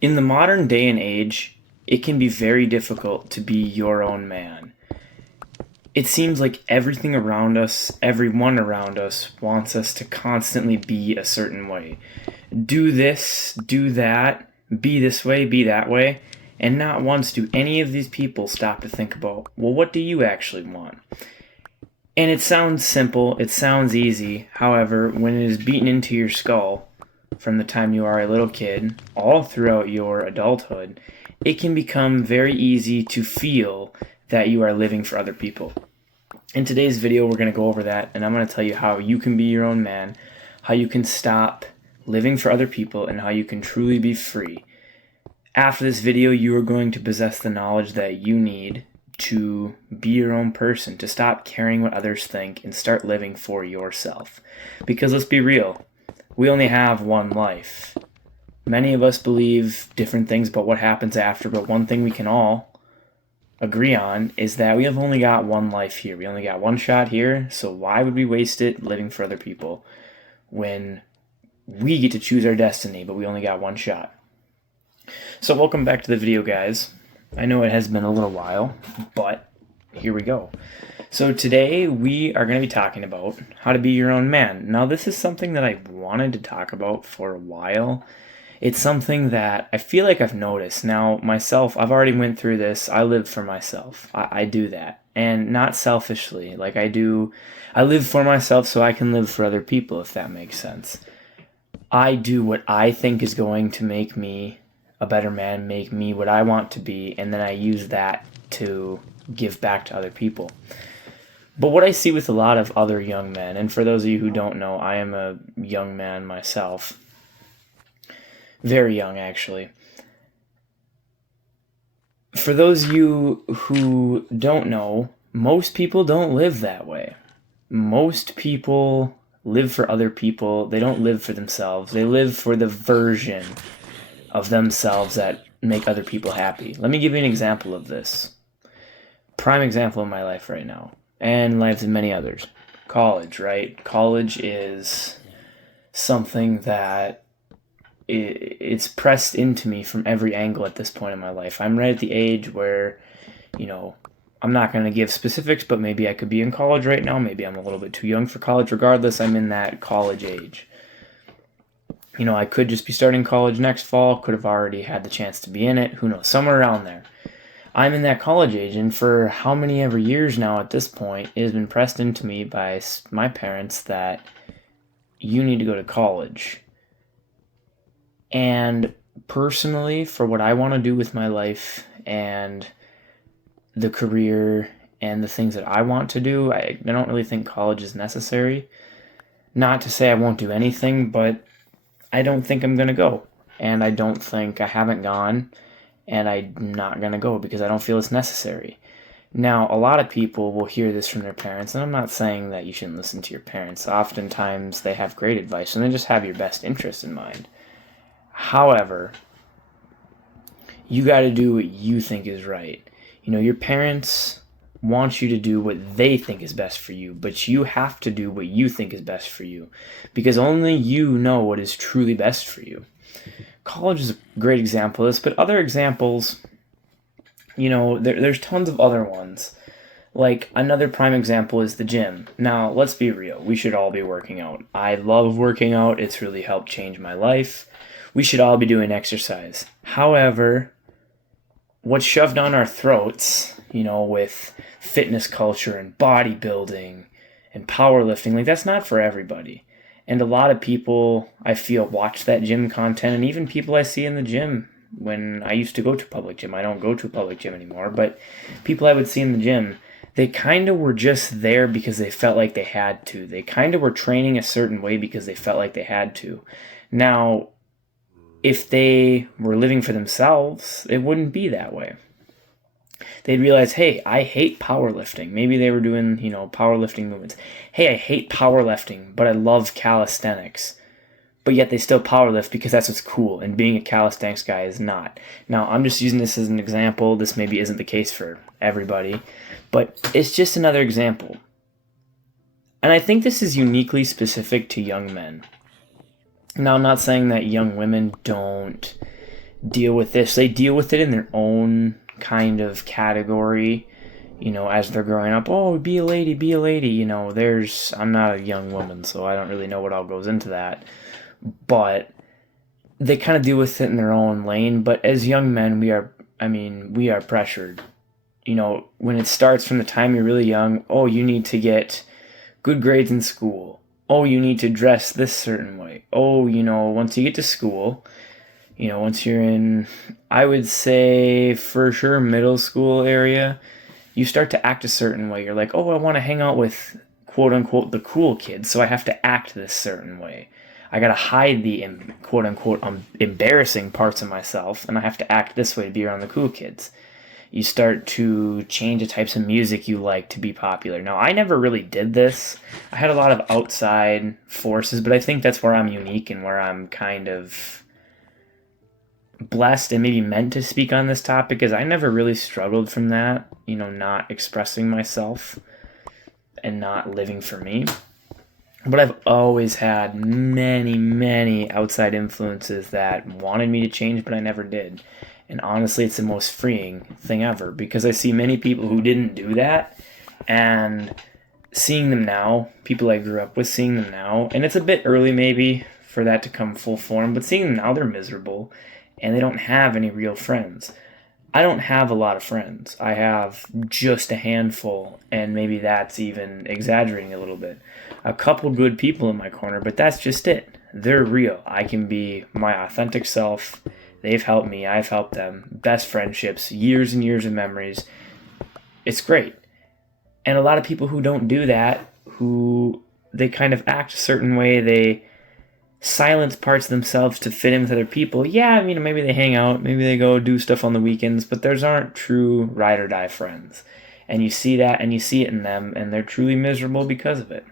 In the modern day and age, it can be very difficult to be your own man. It seems like everything around us, everyone around us, wants us to constantly be a certain way. Do this, do that, be this way, be that way, and not once do any of these people stop to think about, well, what do you actually want? And it sounds simple, it sounds easy, however, when it is beaten into your skull from the time you are a little kid, all throughout your adulthood, it can become very easy to feel that you are living for other people. In today's video, we're going to go over that, and I'm going to tell you how you can be your own man, how you can stop living for other people, and how you can truly be free. After this video, you are going to possess the knowledge that you need to be your own person, to stop caring what others think and start living for yourself. Because let's be real, we only have one life. Many of us believe different things about what happens after, but one thing we can all agree on is that we have only got one life here. We only got one shot here, so why would we waste it living for other people when we get to choose our destiny, but we only got one shot? So welcome back to the video, guys. I know it has been a little while, but here we go. So today we are going to be talking about how to be your own man. Now, this is something that I wanted to talk about for a while. It's something that I feel like I've noticed. Now, myself, I've already went through this. I live for myself. I do that. And not selfishly. I live for myself so I can live for other people, if that makes sense. I do what I think is going to make me a better man, make me what I want to be, and then I use that to give back to other people. But what I see with a lot of other young men, and for those of you who don't know, I am a young man myself. Very young, actually. For those of you who don't know, most people don't live that way. Most people live for other people. They don't live for themselves. They live for the version of themselves that make other people happy. Let me give you an example of this. Prime example in my life right now, and lives of many others. College, right? College is something that it's pressed into me from every angle at this point in my life. I'm right at the age where, I'm not going to give specifics, but maybe I could be in college right now. Maybe I'm a little bit too young for college. Regardless, I'm in that college age. I could just be starting college next fall, could have already had the chance to be in it, who knows, somewhere around there. I'm in that college age, and for how many ever years now at this point, it has been pressed into me by my parents that you need to go to college. And personally, for what I want to do with my life and the career and the things that I want to do, I don't really think college is necessary. Not to say I won't do anything, but I don't think I'm going to go. And I haven't gone, and I'm not going to go because I don't feel it's necessary. Now, a lot of people will hear this from their parents, and I'm not saying that you shouldn't listen to your parents. Oftentimes, they have great advice, and they just have your best interest in mind. However, you got to do what you think is right. Your parents want you to do what they think is best for you, but you have to do what you think is best for you, because only you know what is truly best for you. College is a great example of this, but other examples, there's tons of other ones. Like, another prime example is the gym. Now, let's be real. We should all be working out. I love working out. It's really helped change my life. We should all be doing exercise. However, what's shoved down our throats, with fitness culture and bodybuilding and powerlifting, that's not for everybody. And a lot of people, I feel, watch that gym content, and even people I see in the gym when I used to go to a public gym. I don't go to a public gym anymore, but people I would see in the gym, they kind of were just there because they felt like they had to. They kind of were training a certain way because they felt like they had to. Now, if they were living for themselves, it wouldn't be that way. They'd realize, hey, I hate powerlifting. Maybe they were doing, powerlifting movements. Hey, I hate powerlifting, but I love calisthenics. But yet they still powerlift because that's what's cool, and being a calisthenics guy is not. Now, I'm just using this as an example. This maybe isn't the case for everybody, but it's just another example. And I think this is uniquely specific to young men. Now, I'm not saying that young women don't deal with this. They deal with it in their own kind of category, as they're growing up. Oh, be a lady, be a lady. I'm not a young woman, so I don't really know what all goes into that. But they kind of deal with it in their own lane. But as young men, we are pressured. When it starts from the time you're really young, oh, you need to get good grades in school. Oh, you need to dress this certain way. Oh, once you get to school, once you're in, I would say for sure middle school area, you start to act a certain way. You're like, oh, I want to hang out with quote unquote the cool kids, so I have to act this certain way. I gotta hide the quote unquote embarrassing parts of myself, and I have to act this way to be around the cool kids. You start to change the types of music you like to be popular. Now, I never really did this. I had a lot of outside forces, but I think that's where I'm unique and where I'm kind of blessed and maybe meant to speak on this topic, is I never really struggled from that, not expressing myself and not living for me. But I've always had many, many outside influences that wanted me to change, but I never did. And honestly, it's the most freeing thing ever, because I see many people who didn't do that, and seeing them now, people I grew up with, seeing them now, and it's a bit early maybe for that to come full form, but seeing them now, they're miserable, and they don't have any real friends. I don't have a lot of friends. I have just a handful, and maybe that's even exaggerating a little bit. A couple good people in my corner, but that's just it. They're real. I can be my authentic self. They've helped me. I've helped them. Best friendships, years and years of memories. It's great. And a lot of people who don't do that, who they kind of act a certain way, they silence parts of themselves to fit in with other people. Yeah, maybe they hang out, maybe they go do stuff on the weekends, but those aren't true ride or die friends. And you see that, and you see it in them, and they're truly miserable because of it.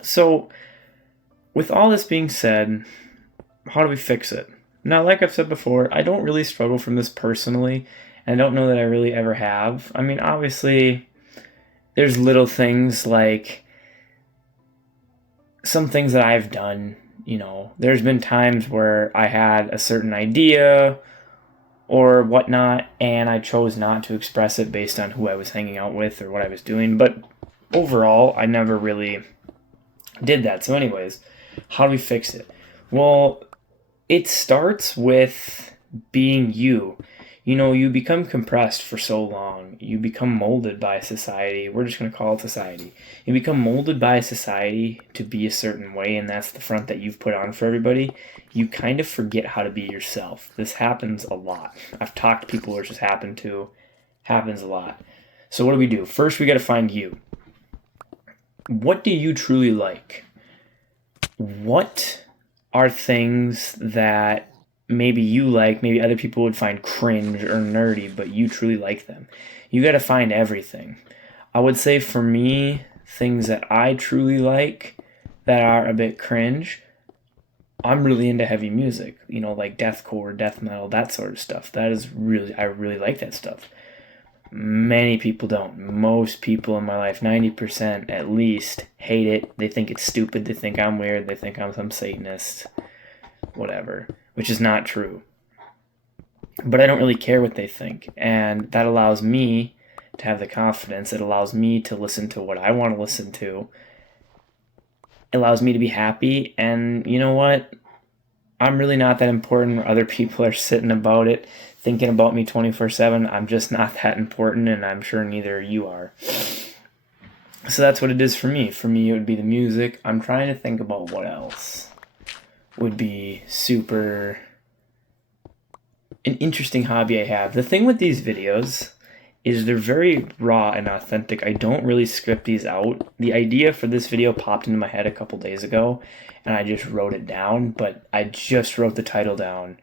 So, with all this being said, how do we fix it? Now, like I've said before, I don't really struggle from this personally, and I don't know that I really ever have. Obviously, there's little things like some things that I've done. There's been times where I had a certain idea or whatnot, and I chose not to express it based on who I was hanging out with or what I was doing. But overall, I never really did that. So anyways, how do we fix it? Well, it starts with being you. You become compressed for so long. You become molded by society. We're just going to call it society. You become molded by society to be a certain way, and that's the front that you've put on for everybody. You kind of forget how to be yourself. This happens a lot. I've talked to people where it's just happens a lot. So what do? First, we got to find you. What do you truly like? What are things that maybe you like, maybe other people would find cringe or nerdy, but you truly like them? You got to find everything. I would say for me, things that I truly like that are a bit cringe, I'm really into heavy music, like deathcore, death metal, that sort of stuff. I really like that stuff. Many people don't. Most people in my life, 90% at least, hate it. They think it's stupid. They think I'm weird. They think I'm some Satanist. Whatever. Which is not true. But I don't really care what they think. And that allows me to have the confidence. It allows me to listen to what I want to listen to. It allows me to be happy. And you know what? I'm really not that important where other people are sitting about it, thinking about me 24/7. I'm just not that important, and I'm sure neither you are. So that's what it is for me. For me, it would be the music. I'm trying to think about what else would be super an interesting hobby I have. The thing with these videos is they're very raw and authentic. I don't really script these out. The idea for this video popped into my head a couple days ago, and I just wrote it down, but I just wrote the title down.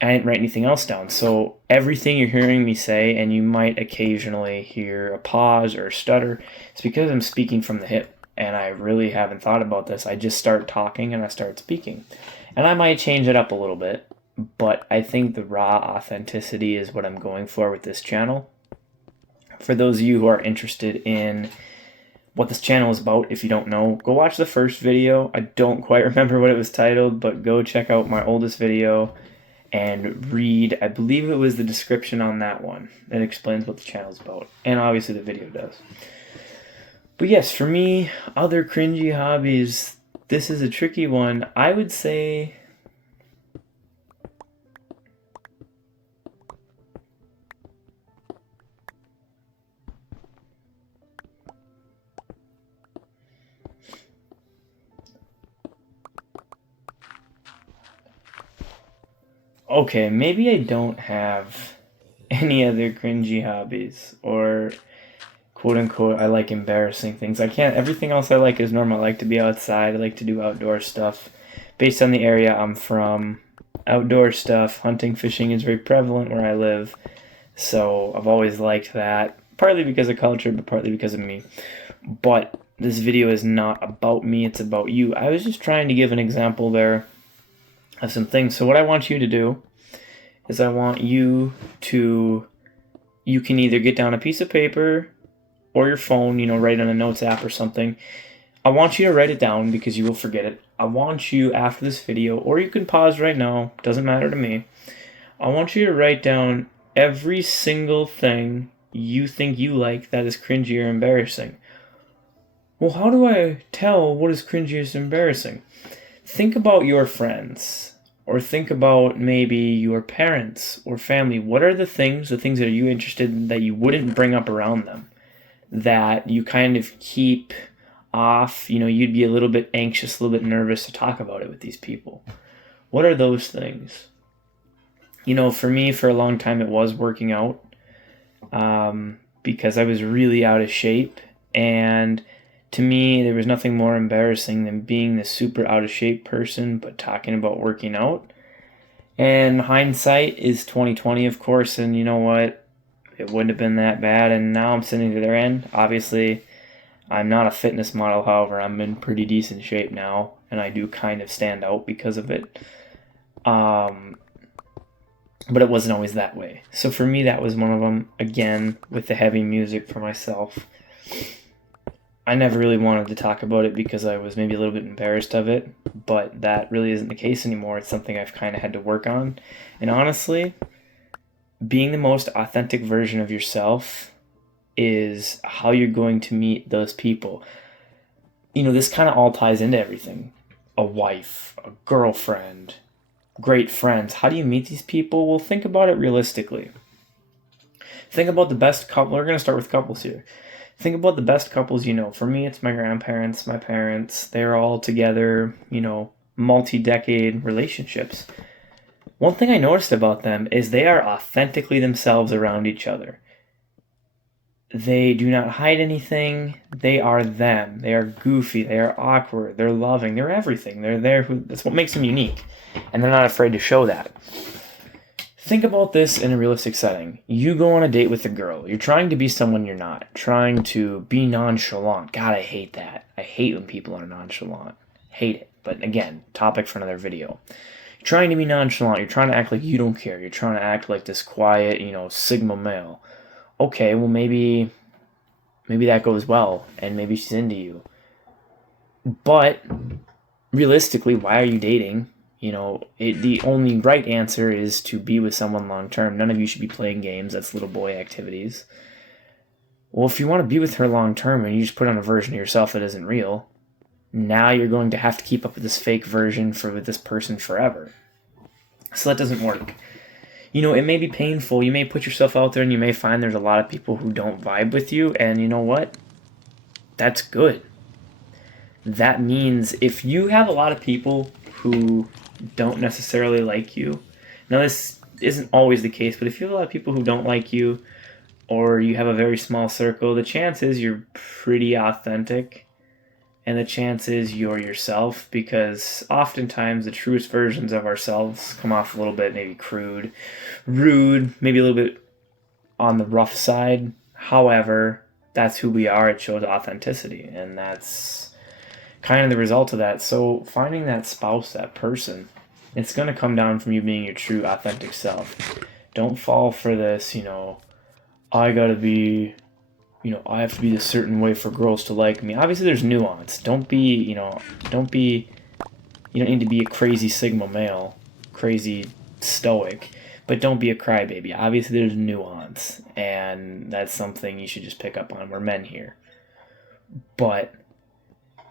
I didn't write anything else down. So everything you're hearing me say, and you might occasionally hear a pause or a stutter, it's because I'm speaking from the hip, and I really haven't thought about this. I just start talking and I start speaking. And I might change it up a little bit, but I think the raw authenticity is what I'm going for with this channel. For those of you who are interested in what this channel is about, if you don't know, go watch the first video. I don't quite remember what it was titled, but go check out my oldest video. and read, I believe it was the description on that one that explains what the channel's about. And obviously the video does. But yes, for me, other cringy hobbies, this is a tricky one. I would say... Okay, maybe I don't have any other cringy hobbies, or quote unquote, I like embarrassing things. I can't, everything else I like is normal. I like to be outside, I like to do outdoor stuff. Based on the area I'm from, outdoor stuff, hunting, fishing is very prevalent where I live. So I've always liked that, partly because of culture, but partly because of me. But this video is not about me, it's about you. I was just trying to give an example there of some things. So what I want you to do is I want you to, you can either get down a piece of paper or your phone, write on a notes app or something. I want you to write it down because you will forget it. I want you after this video, or you can pause right now, doesn't matter to me. I want you to write down every single thing you think you like that is cringy or embarrassing. Well, how do I tell what is cringy or embarrassing? Think about your friends, or think about maybe your parents or family. What are the things that are you interested in that you wouldn't bring up around them, that you kind of keep off? You'd be a little bit anxious, a little bit nervous to talk about it with these people. What are those things? For me, for a long time, it was working out, because I was really out of shape, and to me, there was nothing more embarrassing than being this super out of shape person, but talking about working out. And hindsight is 2020, of course, and you know what? It wouldn't have been that bad, and now I'm sitting to their end. Obviously, I'm not a fitness model, however, I'm in pretty decent shape now, and I do kind of stand out because of it. But it wasn't always that way. So for me, that was one of them. Again, with the heavy music for myself. I never really wanted to talk about it because I was maybe a little bit embarrassed of it, but that really isn't the case anymore. It's something I've kind of had to work on. And honestly, being the most authentic version of yourself is how you're going to meet those people. This kind of all ties into everything. A wife, a girlfriend, great friends. How do you meet these people? Well, think about it realistically. Think about the best couple. We're going to start with couples here. Think about the best couples you know. For me, it's my grandparents, my parents. They're all together, multi-decade relationships. One thing I noticed about them is they are authentically themselves around each other. They do not hide anything. They are them. They are goofy. They are awkward. They're loving. They're everything. They're there. That's what makes them unique. And they're not afraid to show that. Think about this in a realistic setting. You go on a date with a girl. You're trying to be someone you're not. Trying to be nonchalant. God, I hate that. I hate when people are nonchalant. Hate it. But again, topic for another video. You're trying to be nonchalant. You're trying to act like you don't care. You're trying to act like this quiet, Sigma male. Okay, well maybe that goes well, and maybe she's into you. But realistically, why are you dating? The only right answer is to be with someone long term. None of you should be playing games. That's little boy activities. Well, if you want to be with her long term and you just put on a version of yourself that isn't real, now you're going to have to keep up with this fake version with this person forever. So that doesn't work. It may be painful. You may put yourself out there and you may find there's a lot of people who don't vibe with you, and you know what? That's good. That means if you have a lot of people who don't necessarily like you, now this isn't always the case, but if you have a lot of people who don't like you, or you have a very small circle, the chances you're pretty authentic, and the chances you're yourself, because oftentimes the truest versions of ourselves come off a little bit maybe crude, rude, maybe a little bit on the rough side. However, that's who we are. It shows authenticity, and that's kind of the result of that. So finding that spouse, that person, it's going to come down from you being your true authentic self. Don't fall for this, I gotta be, I have to be a certain way for girls to like me. Obviously there's nuance. You don't need to be a crazy Sigma male, crazy stoic, but don't be a crybaby. Obviously, there's nuance, and that's something you should just pick up on. We're men here. But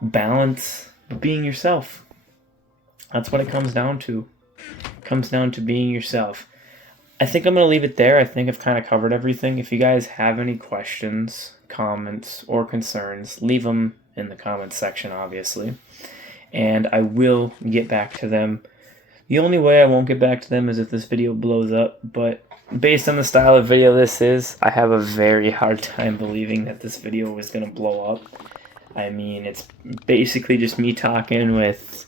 balance being yourself. That's what it comes down to. It comes down to being yourself. I think I'm going to leave it there. I think I've kind of covered everything. If you guys have any questions, comments, or concerns, leave them in the comments section, obviously. And I will get back to them. The only way I won't get back to them is if this video blows up, but based on the style of video this is, I have a very hard time believing that this video is going to blow up. I mean, it's basically just me talking with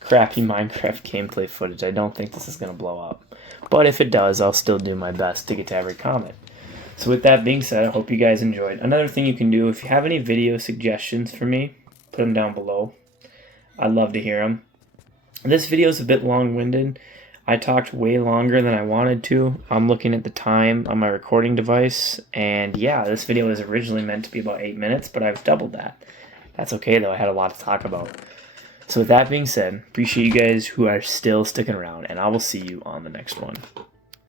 crappy Minecraft gameplay footage. I don't think this is going to blow up. But if it does, I'll still do my best to get to every comment. So with that being said, I hope you guys enjoyed. Another thing you can do, if you have any video suggestions for me, put them down below. I'd love to hear them. This video is a bit long-winded. I talked way longer than I wanted to. I'm looking at the time on my recording device, and yeah, this video was originally meant to be about 8 minutes, but I've doubled that. That's okay though, I had a lot to talk about. So with that being said, appreciate you guys who are still sticking around, and I will see you on the next one.